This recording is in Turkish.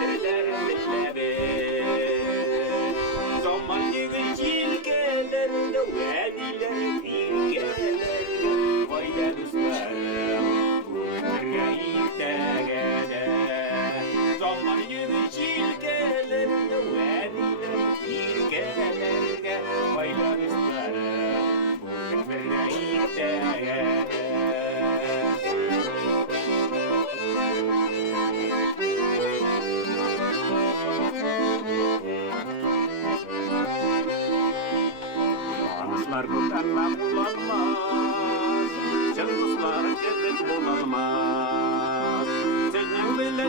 gelirler milleri. Zaman yığış ilkelerinde vediler firkelerinde fayda dostlarım bu ömürge irtegede. Zaman yığış ilkelerinde vediler firkelerinde fayda dostlarım bu ömürge irtegede. Yanlışlar köpenme bulanmaz, çılgıslar kırdık bulanmaz. Senin bile